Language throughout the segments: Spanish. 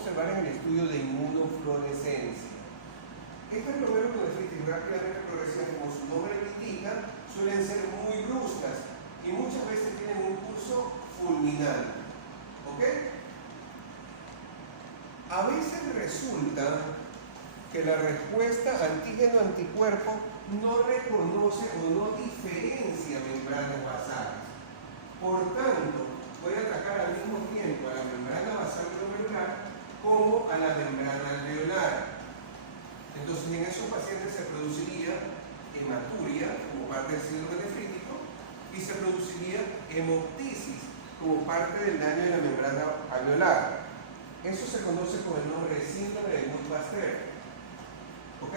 observar en el estudio de inmunofluorescencia. Estas glomerulonefritis rápidamente progresivas, como su nombre indica, suelen ser muy bruscas y muchas veces tienen un curso fulminante. ¿Ok? A veces resulta que la respuesta antígeno-anticuerpo no reconoce o no diferencia membranas basales. Por tanto, voy a atacar al mismo tiempo a la membrana basal glomerular como a la membrana alveolar. Entonces, en esos pacientes se produciría hematuria como parte del síndrome nefrítico y se produciría hemoptisis como parte del daño de la membrana alveolar. Eso se conoce con el nombre de síndrome de Budd-Pasteur. ¿Ok?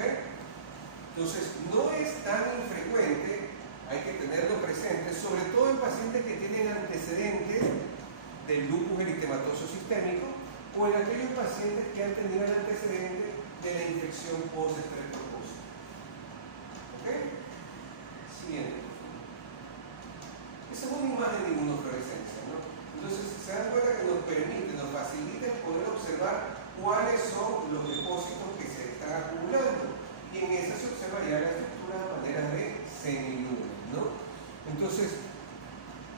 Entonces, no es tan infrecuente, hay que tenerlo presente, sobre todo en pacientes que tienen antecedentes del lupus eritematoso sistémico o en aquellos pacientes que han tenido el antecedente de la infección post-estreptococcus. ¿Ok? Siguiente. Esa es una imagen de inmunofluorescencia, ¿no? Entonces, se dan cuenta que nos permite, nos facilita poder observar cuáles son los depósitos que se están acumulando. Y en esa se observaría la estructura de manera de semilunas, ¿no? Entonces,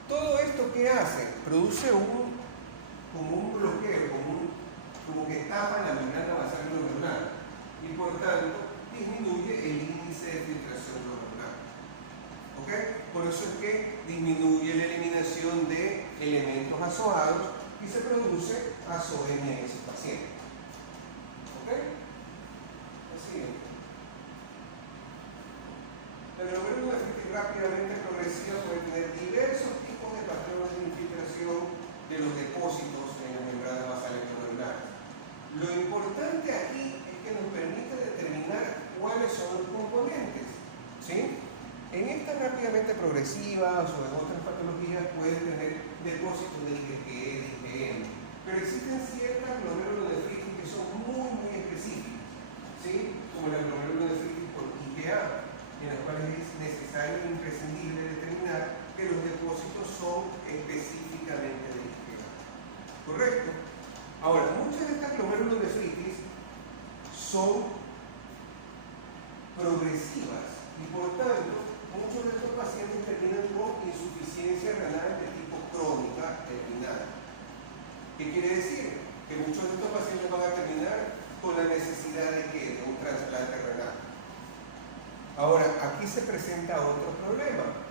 todo esto que hace, produce como un bloqueo, como que tapa la membrana basal glomerular y por tanto disminuye el índice de filtración glomerular. ¿Ok? Por eso es que disminuye la eliminación de elementos azoados y se produce azoemia en esos pacientes. ¿Ok? Así es. La glomerulonefritis rápidamente progresiva puede tener diversos tipos de patrones de infiltración de los depósitos en las membranas basales glomerulares. Lo importante aquí es que nos permite determinar cuáles son los componentes. ¿Sí? En estas rápidamente progresivas o en otras patologías pueden tener depósitos de IgG, de IgM, pero existen ciertas glomerulonefritis que son muy específicas, ¿sí? Como la glomerulonefritis por IgA, en las cuales es necesario e imprescindible determinar que los depósitos son específicamente de IgA. ¿Correcto? Ahora, muchas de estas glomerulonefritis son progresivas y por tanto muchos de estos pacientes terminan con insuficiencia renal de tipo crónica terminal. ¿Qué quiere decir? Que muchos de estos pacientes van a terminar con la necesidad de ¿qué? De un trasplante renal. Ahora, aquí se presenta otro problema,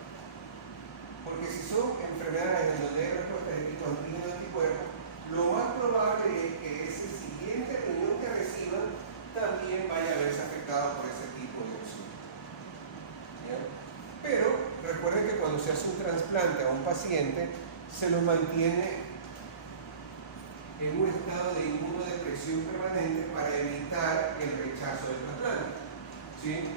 porque si son enfermedades en donde hay respuesta de tipo antígeno-anticuerpo, lo más probable es que ese siguiente riñón que reciban también vaya a verse afectado por ese tipo de opción. Pero recuerden que cuando se hace un trasplante a un paciente, se lo mantiene en un estado de inmunodepresión permanente para evitar el rechazo del trasplante. ¿Sí?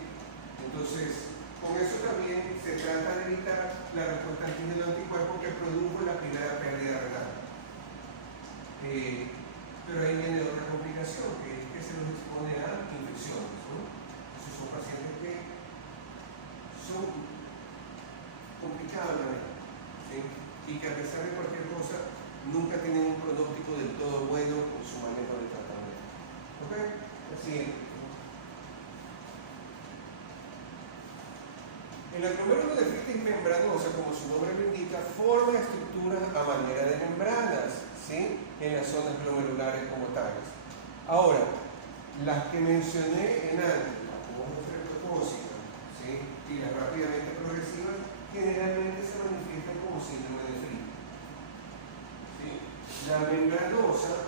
Entonces, con eso también se trata de evitar la respuesta antígeno-anticuerpo que produjo la primera pérdida renal. Pero ahí viene otra complicación, que es que se nos expone a infecciones, ¿no? Esos son pacientes que son complicados la vida, ¿sí? Y que a pesar de cualquier cosa nunca tienen un pronóstico del todo bueno con su manejo de tratamiento. ¿Ok? Así es. El glomerulonefritis membranosa, como su nombre lo indica, forma estructuras a manera de membranas, ¿sí? En las zonas glomerulares como tales. Ahora, las que mencioné en antes, como estreptocócica, ¿sí? Y las rápidamente progresivas, generalmente se manifiestan como síndrome de nefritis. ¿Sí? La membranosa,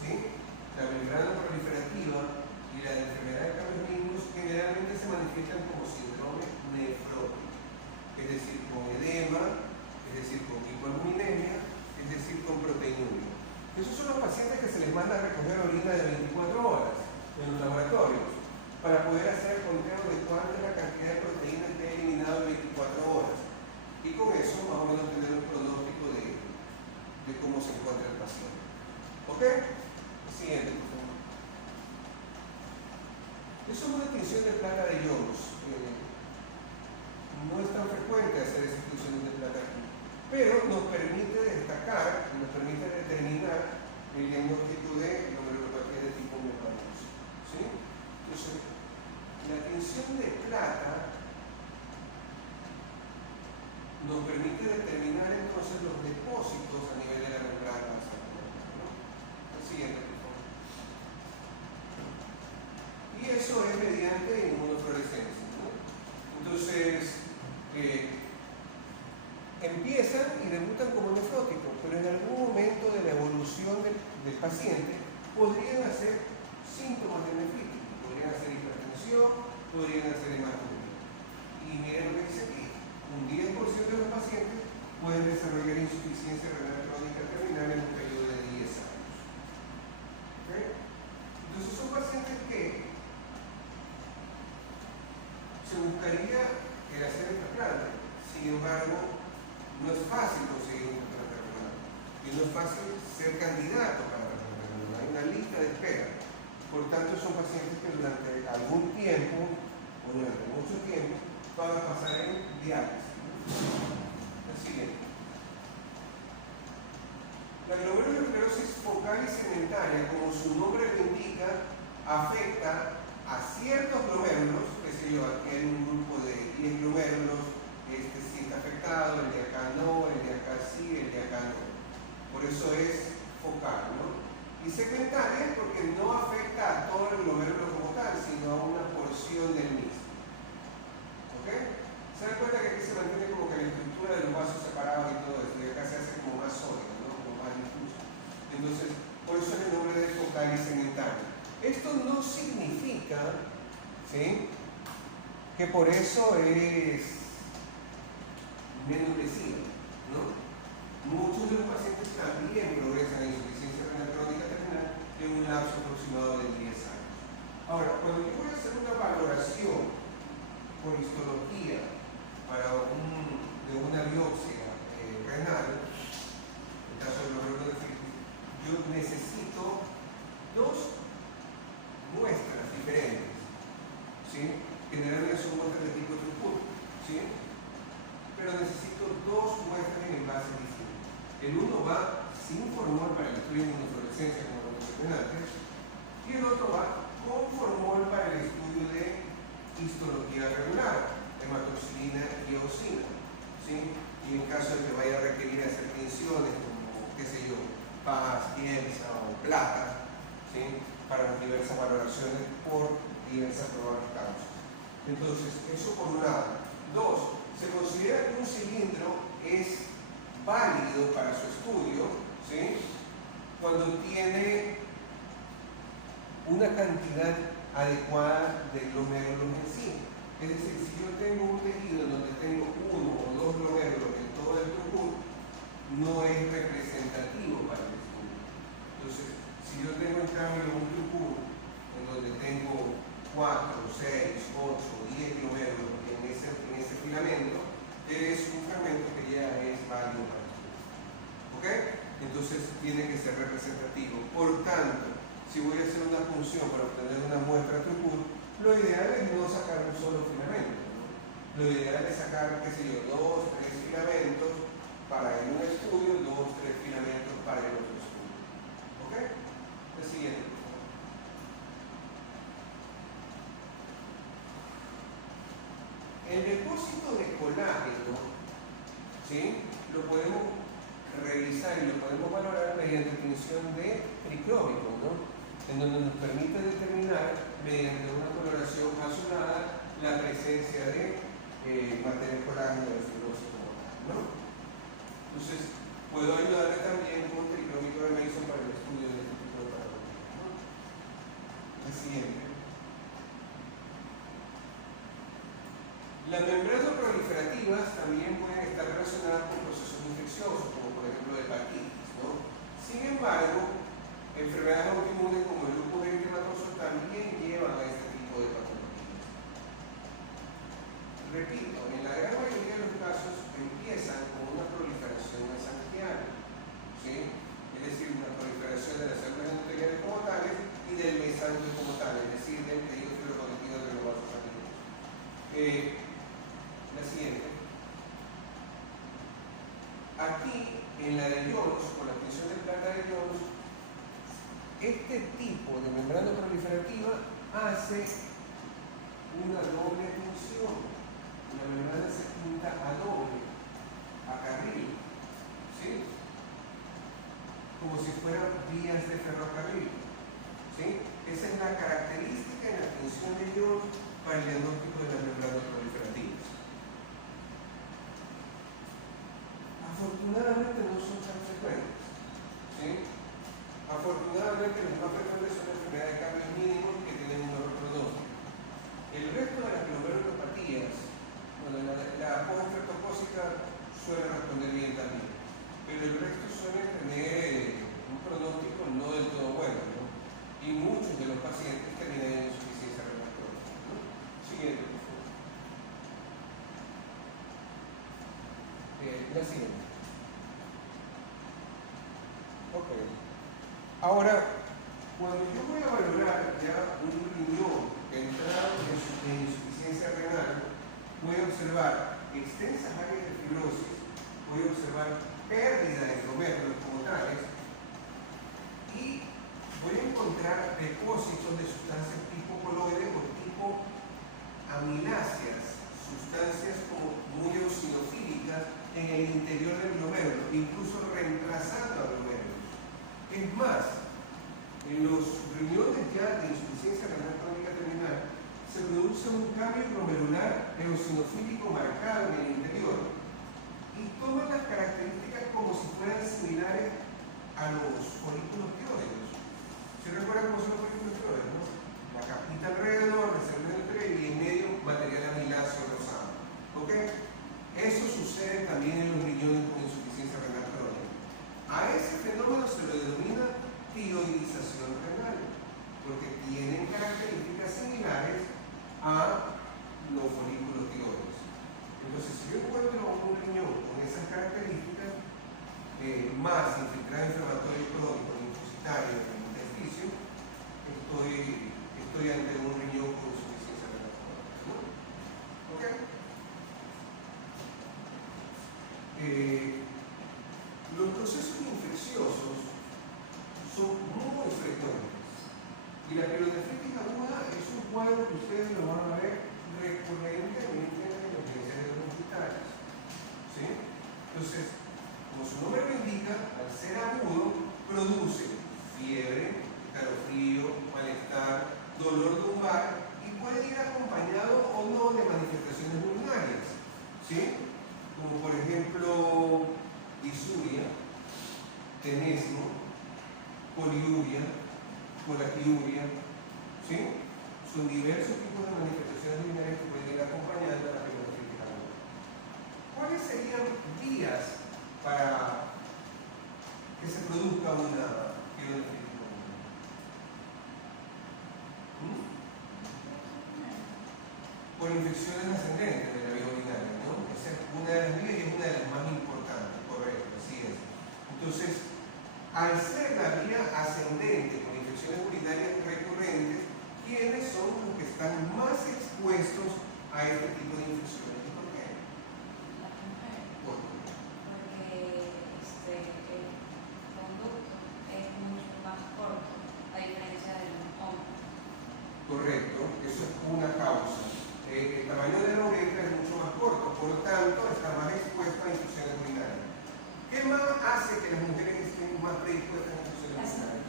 ¿sí? La membrana proliferativa y la de enfermedad de cambios mínimos generalmente se manifiestan como síndrome nefrótico, es decir, con edema, es decir, con hipoalbuminemia, es decir, con proteinuria. Esos son los pacientes que se les manda a recoger orina de 24 horas en los laboratorios para poder hacer el conteo de cuánta es la cantidad de proteína que ha eliminado en 24 horas y con eso más o menos tener un pronóstico de cómo se encuentra el paciente. ¿Ok? Siguiente, por favor. Eso es una tinción de plata de iodos. No es tan frecuente hacer esa tinción de plata aquí, pero nos permite destacar, nos permite determinar el diagnóstico de paciente, podrían hacer síntomas de nefritis, podrían hacer hipertensión, podrían hacer hematología. Y miren lo que dice aquí, un 10% de los pacientes pueden desarrollar insuficiencia renal crónica terminal en un periodo de 10 años. ¿Okay? Entonces son pacientes que se buscaría el hacer el trasplante, sin embargo, no es fácil conseguir un trasplante renal y no es fácil ser candidato para trasplante renal, hay una lista de espera. Por tanto, son pacientes que durante algún tiempo o durante mucho tiempo van a pasar en diálisis. El siguiente. La glomerulosclerosis focal y segmentaria, como su nombre lo indica, afecta a ciertos glomérulos, que sé yo, aquí hay un grupo de 10 glomérulos, este sí está afectado, el de acá no, el de acá sí, el de acá no. Por eso es focal, ¿no? Y segmentaria porque no afecta a todo el glomérulo como tal, sino a una porción del mismo. ¿Ok? Se dan cuenta que aquí se mantiene como que la estructura de los vasos separados y todo esto, y acá se hace como más sólido, ¿no? Como más difuso. Entonces, por eso es el nombre de focal y segmentaria. Esto no significa, ¿sí?, que por eso es menudencido, ¿no? Muchos de los pacientes también progresan en insuficiencia renal crónica terminal en un lapso aproximado de 10 años. Ahora, cuando yo voy a hacer una valoración por histología de una biopsia renal, en el caso de los glomerulonefritis, yo necesito dos muestras diferentes, ¿sí? Generalmente son muestras de tipo Trucur, ¿sí? Pero necesito dos muestras en envases distintos. El uno va sin formol para el estudio de inmunofluorescencia, como lo mencioné antes, y el otro va con formol para el estudio de histología regular, hematoxilina y eosina, ¿sí? Y en caso de que vaya a requerir hacer tinciones como, qué sé yo, paz, piensa o plata, ¿sí?, para las diversas valoraciones por diversas probables causas. Entonces, eso por un lado. Dos, se considera que un cilindro es válido para su estudio, ¿sí?, cuando tiene una cantidad adecuada de glomérulos en sí. Es decir, si yo tengo un tejido en donde tengo uno o dos glomérulos en todo el Trucur, no es representativo para el estudio. Entonces, si yo tengo en cambio un Trucur en donde tengo 4, 6, 8, 10 glomérulos en ese filamento, es un fragmento que ya es válido para el estudio. ¿Ok? Entonces tiene que ser representativo. Por tanto, si voy a hacer una punción para obtener una muestra Trucur, lo ideal es no sacar un solo filamento, ¿no? Lo ideal es sacar, qué sé yo, 2, 3 filamentos para un estudio, 2, 3 filamentos para el otro estudio. ¿Ok? El siguiente, por favor. El depósito de colágeno, ¿sí?, lo podemos revisar y lo podemos valorar mediante tinción de triclómico, ¿no?, en donde nos permite determinar mediante una coloración azulada la presencia de materia colágeno de fibrosis como tal, ¿no? Entonces, puedo ayudarle también con triclómico de Mason para el estudio de este tipo de patologías, ¿no? El siguiente. Las membranas proliferativas también pueden estar relacionadas con procesos infecciosos, como por ejemplo hepatitis, ¿no? Sin embargo, enfermedades autoinmunes como el lupus eritematoso también llevan a este tipo de patologías. Repito, en la gran mayoría de los casos empiezan con una proliferación mesangial, ¿sí?, es decir, una proliferación de las células endoteliales como tales y del mesangio como tal, es decir, del tejido fibroconectivo de los vasos sanguíneos. La siguiente. Aquí, en la de Jones, con la tinción de plata de Jones, este tipo de membrana proliferativa hace una doble función. La membrana se pinta a doble, a carril, ¿sí?, como si fueran vías de ferrocarril, ¿sí? Esa es la característica de la tinción de Jones para el diagnóstico de las membranas proliferativas. Afortunadamente no son tan frecuentes, ¿sí? Afortunadamente Normalmente las más frecuentes son enfermedades de cambios mínimos que tienen un mejor pronóstico. El resto de las glomerulopatías, bueno, la post-estreptocócica suele responder bien también, pero el resto suele tener un pronóstico no del todo bueno, ¿no? Y muchos de los pacientes terminan en insuficiencia renal crónica, ¿no? Siguiente, por favor. La siguiente. Ok. Ahora, cuando yo voy a valorar ya un riñón entrado en insuficiencia renal, voy a observar extensas áreas de fibrosis, voy a observar pérdida de glomérulos como tales y voy a encontrar depósitos de sustancias tipo coloides o tipo amiláceas, sustancias como muy eosinofílicas en el interior del glomérulo, incluso reemplazando a glomérulos. Es más, en los riñones ya de insuficiencia renal crónica terminal se produce un cambio glomerular eosinofílico marcado en el interior y toman las características como si fueran similares a los folículos tiroideos. ¿Se recuerdan cómo son los folículos tiroideos, no? La capita alrededor, el centro y en medio material amiláceo rosado. ¿Ok? Eso sucede también en los riñones con insuficiencia renal crónica. A ese fenómeno se lo denomina tiroidización renal, porque tienen características similares a los folículos tiroides. Entonces, si yo encuentro un riñón con esas características, más infiltrado inflamatorio crónico, linfocitario, intersticio, estoy ante un riñón con insuficiencia renal crónica, ¿no? ¿Ok? Los procesos infecciosos son muy frecuentes y la pielonefritis aguda es un cuadro que ustedes lo van a ver recurrentemente en las emergencias de los hospitales, ¿sí? Entonces, como su nombre lo indica, al ser agudo produce fiebre, escalofrío, malestar, dolor lumbar y puede ir acompañado o no de manifestaciones urinarias, ¿sí? Como por ejemplo disuria, tenesmo, poliuria, colaquiuria, ¿sí? Son diversos tipos de manifestaciones urinarias que pueden ir acompañando a la pielonefritis aguda. ¿Cuáles serían vías para que se produzca una pielonefritis aguda? Por infecciones ascendentes de la vía urinaria, ¿no? Esa es una de las vías y es una de las más importantes, correcto, así es. Entonces, al ser la vía ascendente con infecciones urinarias recurrentes, ¿quiénes son los que están más expuestos a este tipo de infecciones? ¿Y por qué? Las mujeres. ¿Por qué? Porque el conducto es mucho más corto a diferencia de los hombres. Correcto, eso es una causa. El tamaño de la uretra es mucho más corto, por lo tanto está más expuesto a infecciones urinarias. ¿Qué más hace que las mujeres estén más predispuestas a infecciones urinarias?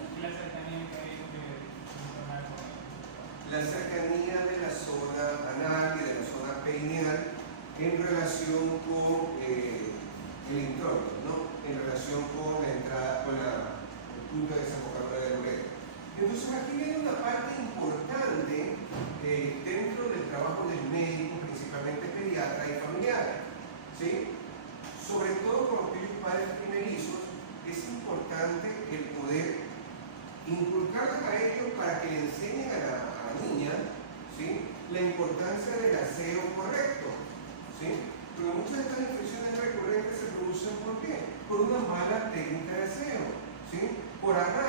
La cercanía de la zona anal y de la zona perineal en relación con el introito, ¿no? En relación con la entrada, con el punto de desembocadura de la uretra. Entonces aquí viene una parte importante dentro del trabajo del médico, principalmente pediatra y familiar, ¿sí? Sobre todo con aquellos padres primerizos, es importante el poder inculcarles a ellos para que le enseñen a la niña, ¿sí? La importancia del aseo correcto, ¿sí? Porque muchas de estas infecciones recurrentes se producen ¿por qué? Por una mala técnica de aseo, ¿sí? Por arrastre.